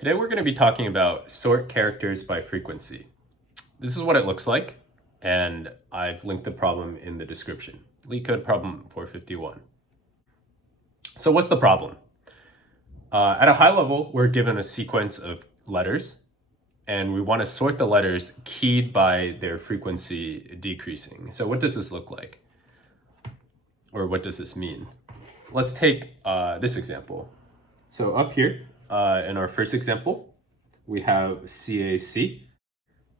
Today we're going to be talking about sort characters by frequency. This is what it looks like, and I've linked the problem in the description. LeetCode problem 451. So what's the problem? At a high level, we're given a sequence of letters, and we want to sort the letters keyed by their frequency decreasing. So what does this look like? Or what does this mean? Let's take this example. So up here, in our first example, we have CAC,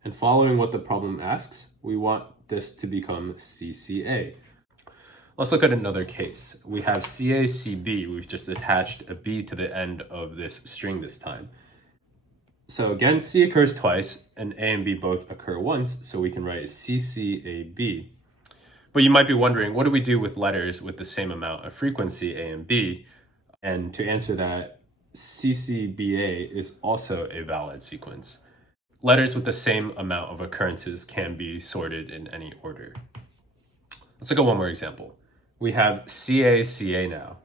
and following what the problem asks, we want this to become CCA. Let's look at another case. We have CACB. We've just attached a B to the end of this string this time. So again, C occurs twice, and A and B both occur once, so we can write CCAB. But you might be wondering, what do we do with letters with the same amount of frequency, A and B? And to answer that, CCBA is also a valid sequence. Letters with the same amount of occurrences can be sorted in any order. Let's look at one more example. We have CACA now.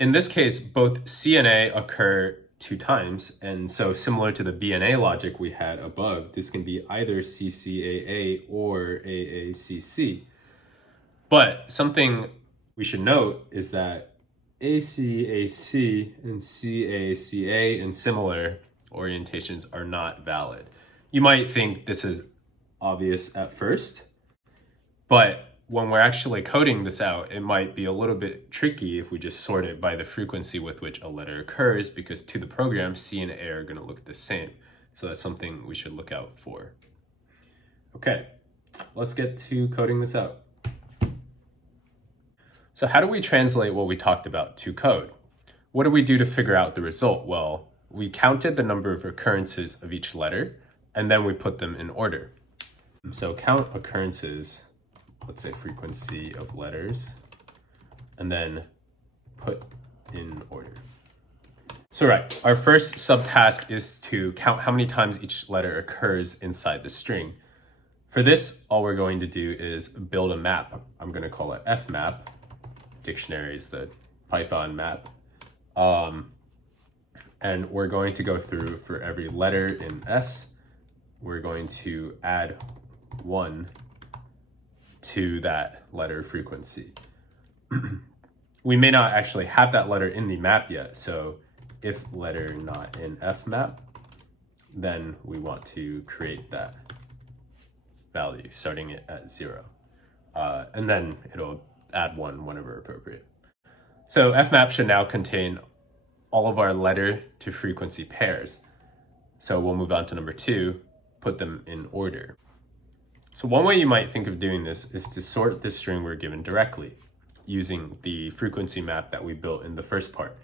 In this case, both C and A occur 2 times, and so similar to the B and A logic we had above, this can be either CCAA or AACC. But something we should note is that ACAC and CACA and similar orientations are not valid. You might think this is obvious at first, but when we're actually coding this out, it might be a little bit tricky if we just sort it by the frequency with which a letter occurs, because to the program, C and A are going to look the same. So that's something we should look out for. Okay, let's get to coding this out. So how do we translate what we talked about to code? What do we do to figure out the result? Well, we counted the number of occurrences of each letter, and then we put them in order. So count occurrences, let's say frequency of letters, and then put in order. So right, our first subtask is to count how many times each letter occurs inside the string. For this, all we're going to do is build a map. I'm going to call it fmap. Dictionary is the Python map. And we're going to go through for every letter in S, we're going to add 1 to that letter frequency. We may not actually have that letter in the map yet, so if letter not in fmap, then we want to create that value, starting it at 0. And then it'll add 1 whenever appropriate. So fmap should now contain all of our letter to frequency pairs. So we'll move on to number 2, put them in order. So one way you might think of doing this is to sort the string we're given directly using the frequency map that we built in the first part.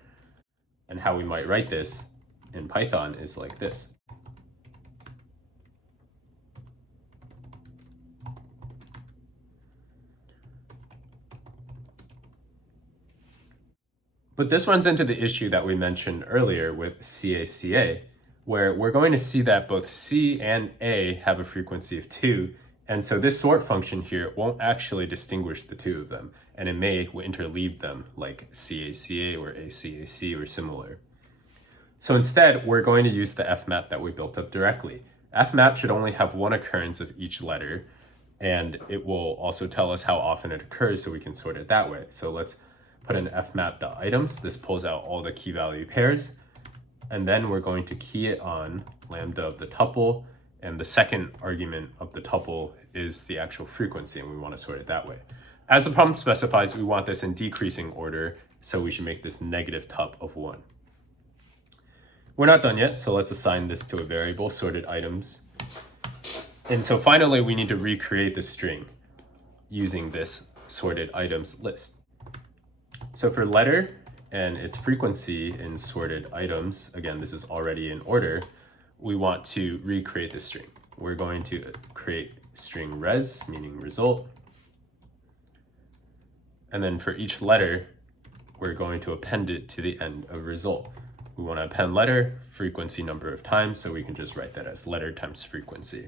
And how we might write this in Python is like this. But this runs into the issue that we mentioned earlier with CACA, where we're going to see that both C and A have a frequency of 2, and so this sort function here won't actually distinguish the 2 of them, and it may interleave them like CACA or ACAC or similar. So instead, we're going to use the fmap that we built up directly. Fmap should only have 1 occurrence of each letter, and it will also tell us how often it occurs so we can sort it that way. So let's put in fmap.items. This pulls out all the key value pairs. And then we're going to key it on lambda of the tuple. And the second argument of the tuple is the actual frequency, and we want to sort it that way. As the problem specifies, we want this in decreasing order, so we should make this negative tup of 1. We're not done yet, so let's assign this to a variable, sorted items. And so finally, we need to recreate the string using this sorted items list. So for letter and its frequency in sorted items, again, this is already in order, we want to recreate the string. We're going to create string res, meaning result. And then for each letter, we're going to append it to the end of result. We want to append letter, frequency number of times, so we can just write that as letter times frequency.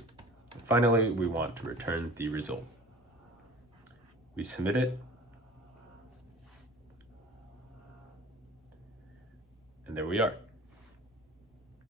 And finally, we want to return the result. We submit it. And there we are.